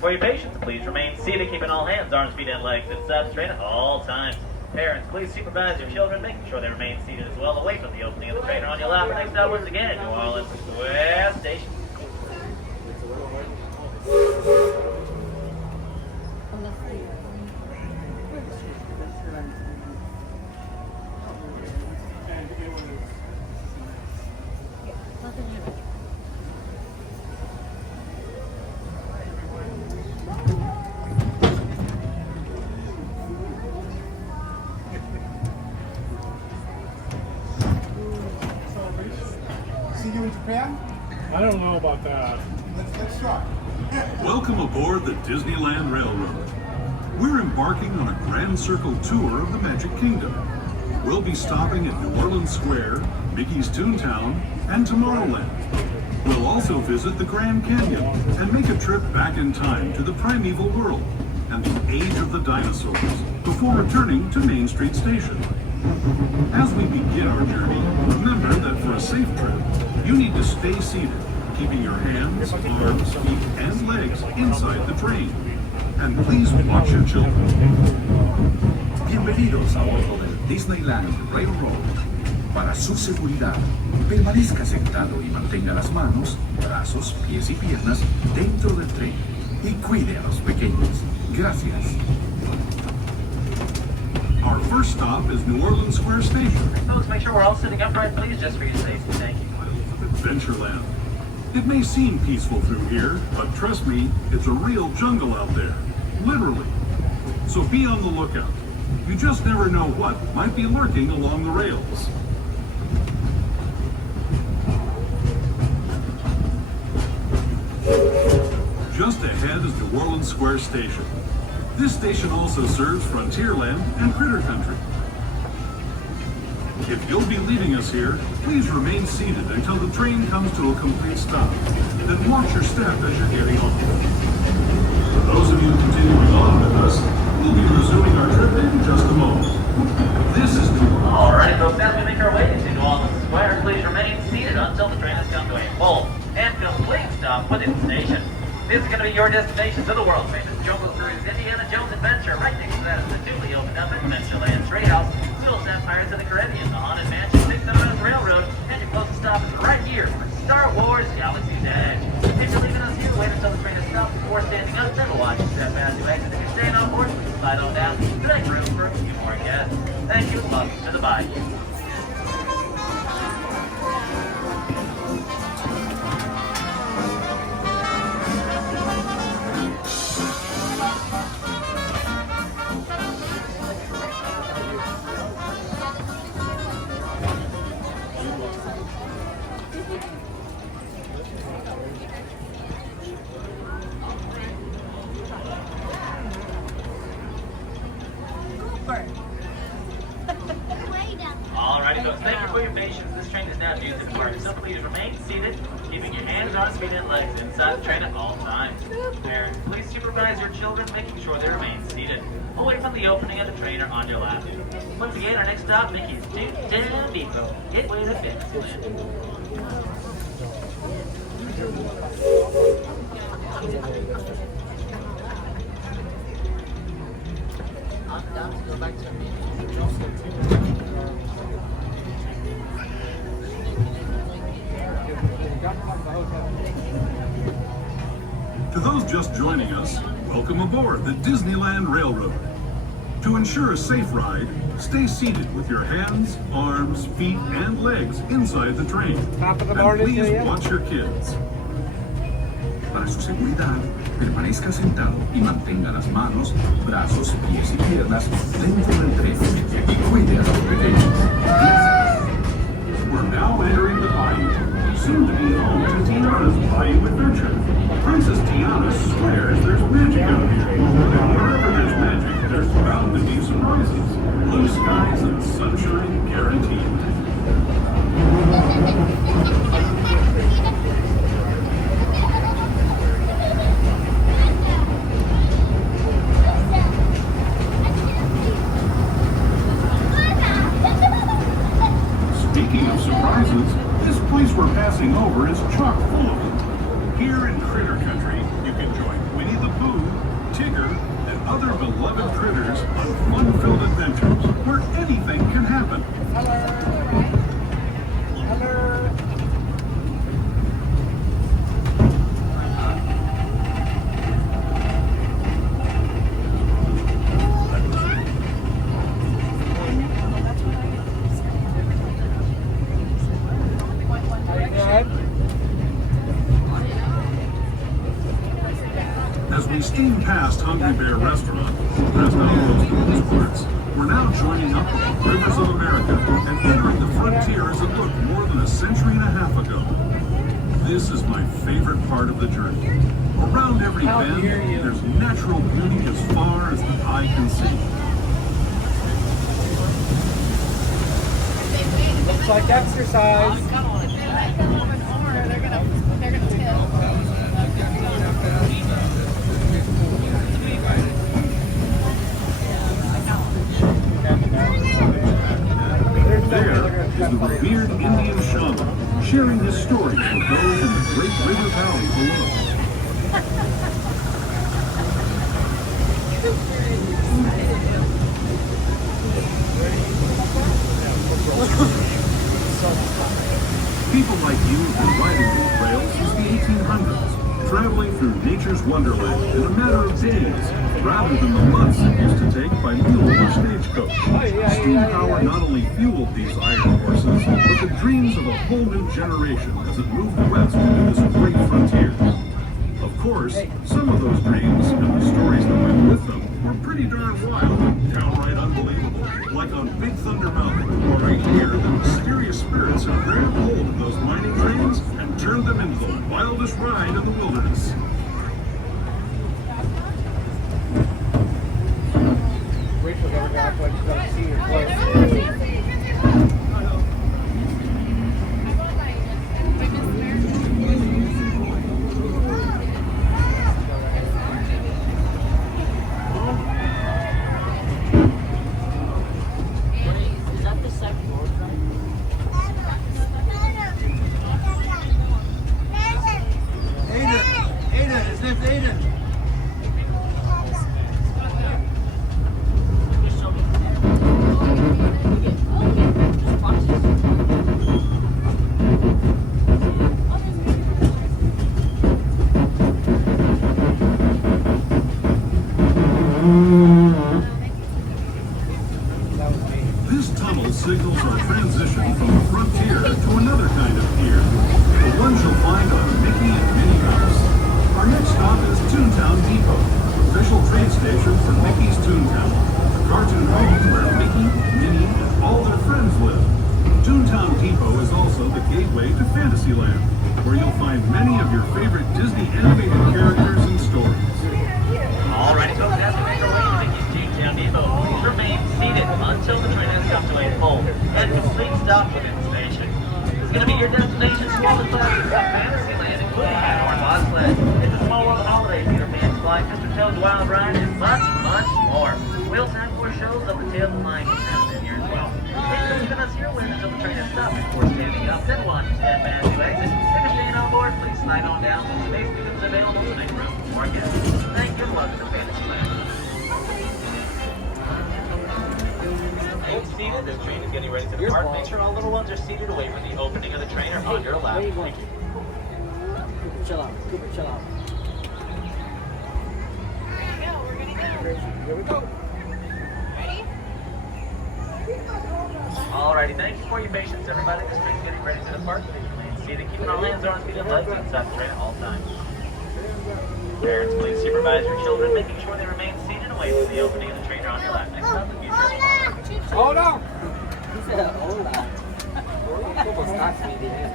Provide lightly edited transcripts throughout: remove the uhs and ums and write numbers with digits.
For your patience, please remain seated, keeping all hands, arms, feet, and legs inside straight at all times. Parents, please supervise your children, making sure they remain seated as well, away from the opening of the train or on your lap. Our next hours again, New Orleans Square Station. I don't know about that. Let's try. Welcome aboard the Disneyland Railroad. We're embarking on a grand circle tour of the Magic Kingdom. We'll be stopping at New Orleans Square, Mickey's Toontown, and Tomorrowland. We'll also visit the Grand Canyon and make a trip back in time to the primeval world and the age of the dinosaurs before returning to Main Street Station. As we begin our journey, remember that for a safe trip, you need to stay seated, keeping your hands, arms, feet, and legs inside the train. And please watch your children. Bienvenidos a bordo del Disneyland Railroad. Para su seguridad, permanezca sentado y mantenga las manos, brazos, pies y piernas dentro del tren. Y cuide a los pequeños. Gracias. Our first stop is New Orleans Square Station. Folks, make sure we're all sitting upright, please, just for your safety. Thank you. Adventureland. It may seem peaceful through here, but trust me, it's a real jungle out there. Literally. So be on the lookout. You just never know what might be lurking along the rails. Just ahead is New Orleans Square Station. This station also serves Frontierland and Critter Country. If you'll be leaving us here, please remain seated until the train comes to a complete stop. Then watch your step as you're getting on. For those of you continuing on with us, we'll be resuming our trip in just a moment. This is New Orleans. All right, folks, as we make our way to New Orleans Square, please remain seated until the train has come to a full and complete stop within the station. This is going to be your destination to the world-famous Jungle Cruise Indiana Jones Adventure. Right next to that is the newly opened up Adventureland Trade House, Little Pirates of the Caribbean, the Haunted Mansion, Disneyland Railroad, and your closest stop is right here for Star Wars Galaxy's Edge. If you're leaving us here, wait until the train has stopped before standing up, then watch your step as you exit. If you're staying on board, please slide on down to make room for a few more guests. Thank you and welcome to the Bayou. Alrighty, folks, thank you for your patience. This train is now due to depart, so please remain seated, keeping your hands, arms, feet, and legs inside the train at all times. Parents, please supervise your children, making sure they remain seated, away from the opening of the train or on your lap. Once again, our next stop, Mickey's Toontown Depot, gateway to Fantasyland. To those just joining us, welcome aboard the Disneyland Railroad. To ensure a safe ride, stay seated with your hands, arms, feet, and legs inside the train. Top of the And morning please to you. watch your kids. Para su seguridad, permanezca sentado y mantenga las manos, brazos, pies y piernas dentro del tren. Y cuide a los pequeños. We're now entering the bayou, soon to be home to Tiana's Bayou Adventure. Princess Tiana swears there's magic out here, and wherever there's magic, there's bound to be surprises. Blue skies and sunshine guaranteed. Speaking of surprises, this place we're passing over is chock full of them. Here in Critter Country, you can join Winnie the Pooh, Tigger, and other beloved critters on fun-filled adventures where anything can happen. As we steam past Hungry Bear Restaurant, past Outpost in those parts, we're now joining up with the rivers of America and entering the frontier as it looked more than a century and a half ago. This is my favorite part of the journey. Around every bend, there's natural beauty as far as the eye can see. Looks like exercise. There is the revered Indian shaman, sharing his stories with those in the Great River Valley below. People like you have been riding these trails since the 1800s, traveling through nature's wonderland in a matter of days, rather than the months it used to take by mule or stagecoach. Steam power not only fueled these iron horses, but the dreams of a whole new generation as it moved west into this great frontier. Of course, some of those dreams and the stories that went with them were pretty darn wild, downright unbelievable, like on Big Thunder Mountain, where I hear that mysterious spirits have grabbed hold of those mining trains and turned them into the wildest ride in the wilderness. Rachel's over there, like she's got a senior close. This tunnel signals our transition from the frontier to another kind of pier, the ones you'll find on Mickey and Minnie Mouse. Our next stop is Toontown Depot, official train station for Mickey's Toontown, the cartoon home where Mickey, Minnie, and all their friends live. Toontown Depot is also the gateway to Fantasyland, where you'll find many of your favorite Disney animated characters and stories. Alrighty, folks, as we make our way to Mickey's Toontown Depot, please remain seated until the train has come to a full and complete stop within the station. This is going to be your destination for all the classes of Fantasyland, including Pandora Boss Sled, It's a Small World Holiday, Peter Pan's Flight, Mr. Toad's Wild Ride, and much, much more. We also have more shows of the Tales of Lion King in here as well. Please leave us your way until the train has stopped before standing up, then watch the stand to exit. If you're staying on board, please slide on down to the space beacons available to make room for our guests. Thank you and welcome to Fantasyland. Hold seated, this train is getting ready to depart. Make sure all little ones are seated away from the opening of the train or on your lap. Thank you. Chill out. Cooper, chill out. Here we go. Alrighty, thank you for your patience, everybody. This train's getting ready to depart. Please remain seated, keeping our hands, arms, feet, and legs inside the train at all times. Parents, please supervise your children, making sure they remain seated away from the opening of the trainer on your left. Next up, the future. Hold on. He said, hola. ¿Cómo estás, mi niña?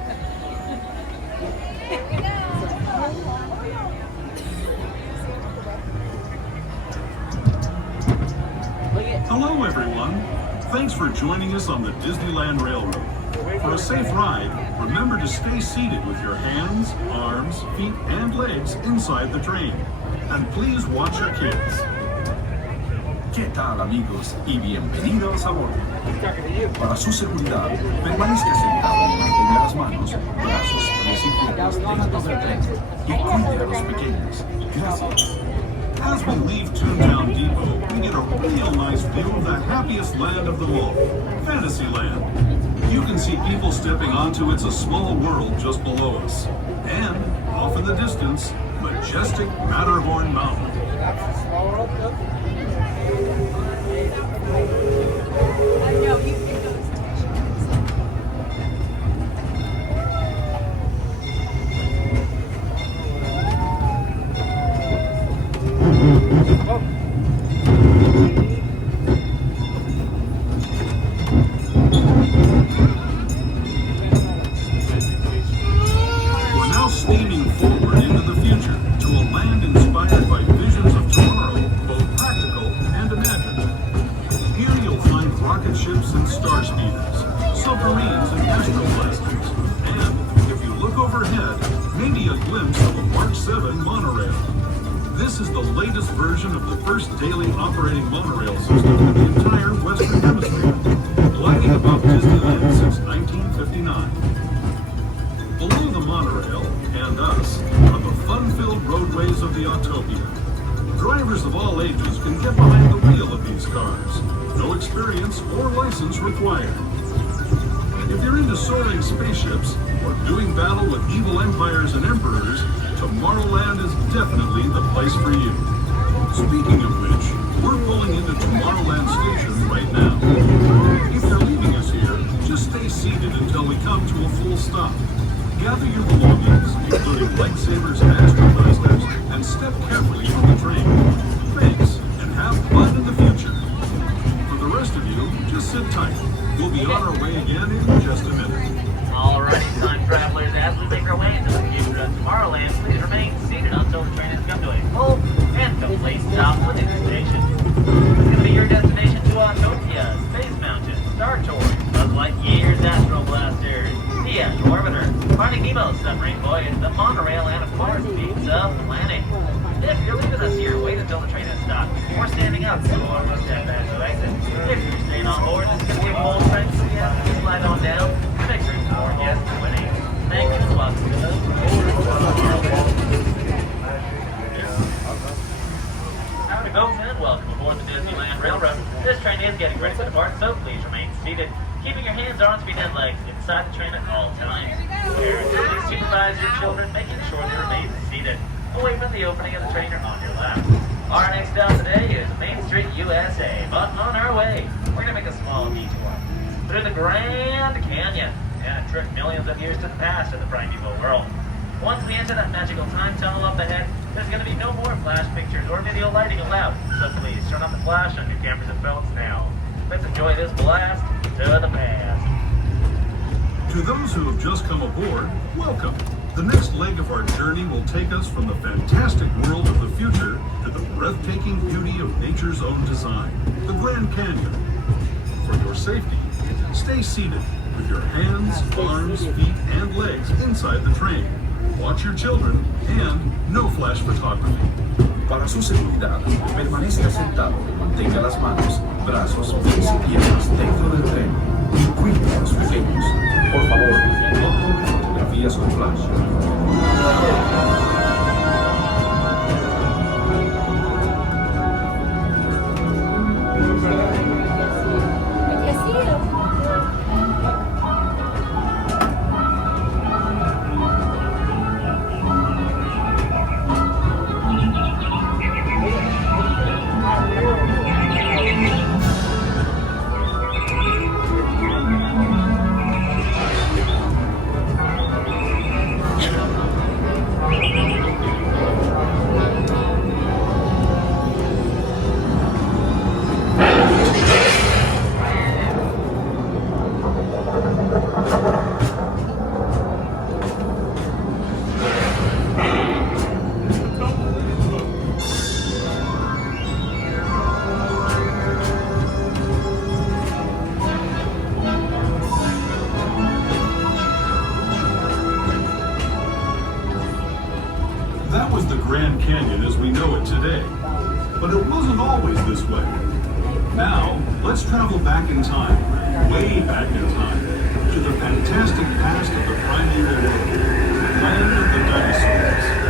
Hello, everyone. Thanks for joining us on the Disneyland Railroad. For a safe ride, remember to stay seated with your hands, arms, feet, and legs inside the train. And please watch your kids. ¿Qué tal, amigos? Y bienvenidos a bordo. He's talking to you. Para su seguridad, permanezca sentado y mantenga las manos, brazos, pies y piernas dentro del tren. Y cuide a los pequeños. Gracias. As we leave Toontown Depot, we get a real nice view of the happiest land of them all, Fantasyland. You can see people stepping onto It's a Small World just below us. And, off in the distance, majestic Matterhorn Mountain. That's a small world. We're now steaming forward into the future to a land inspired by visions of tomorrow, both practical and imagined. Here you'll find rocket ships and star speeders, submarines and astro blasters, and, if you look overhead, maybe a glimpse of a Mark 7 monorail. This is the latest version of the first daily operating monorail system in the entire Western Hemisphere, gliding above Disneyland since 1959. Below the monorail, and us, are the fun-filled roadways of the Autopia. Drivers of all ages can get behind the wheel of these cars. No experience or license required. If you're into soaring spaceships or doing battle with evil empires and emperors, Tomorrowland is definitely the place for you. Speaking of which, we're pulling into Tomorrowland Station right now. If you're leaving us here, just stay seated until we come to a full stop. Gather your belongings, including lightsabers and astro blasters, and step carefully from the train. Thanks, and have fun in the future. For the rest of you, just sit tight. We'll be on our way again in just a minute. Alrighty, time travelers, as we make our way into the future of Tomorrowland, please remain seated until the train has come to a full and complete stop within the station. It's going to be your destination to Autopia, Space Mountain, Star Tours, Buzz Lightyear's Astro Blasters, the Astro Orbiter, Finding Nemo's Submarine Voyage, the Monorail, and of course, Pizza Planet. If you're leaving us here, wait until the train has stopped before standing up to our step back to exit. If you're staying on board, this is going to be a full train, so you have to slide on down. Make sure it's more guests winning. Thank you and welcome to the Howdy folks and welcome aboard the Disneyland Railroad. This train is getting ready to depart, so please remain seated, keeping your hands, arms, feet, and legs inside the train at all times. Parents, please supervise your children, making sure they remain seated, away from the opening of the train or on your left. Our next stop today is Main Street, USA, but on our way, we're going to make a small detour through the Grand Canyon and a trip millions of years to the past of the primeval world. Once we enter that magical time tunnel up ahead, there's going to be no more flash pictures or video lighting allowed, so please turn off the flash on your cameras and phones now. Let's enjoy this blast to the past. To those who have just come aboard, welcome. The next leg of our journey will take us from the fantastic world of the future to the breathtaking beauty of nature's own design, the Grand Canyon. For your safety, stay seated with your hands, arms, feet, and legs inside the train. Watch your children and no flash photography. Para su seguridad, permanezca sentado y mantenga las manos, brazos, pies y piernas dentro del tren. Y cuide a los pequeños. Por favor, no tomen fotografías con flash. That was the Grand Canyon as we know it today. But it wasn't always this way. Now, let's travel back in time, way back in time, to the fantastic past of the primeval world, land of the dinosaurs.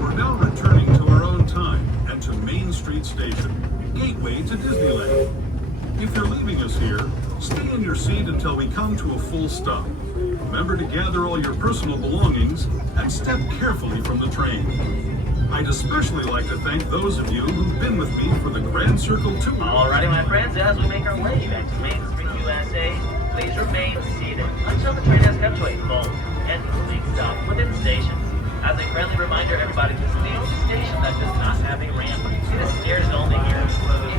We're now returning to our own time and to Main Street Station, gateway to Disneyland. If you're leaving us here, stay in your seat until we come to a full stop. Remember to gather all your personal belongings and step carefully from the train. I'd especially like to thank those of you who've been with me for the Grand Circle Tour. Alrighty, my friends, as we make our way back to Main Street, USA, please remain seated until the train has come to a full and complete stop within the station. As a friendly reminder, everybody, this is the only station that does not have a ramp. See the stairs only here.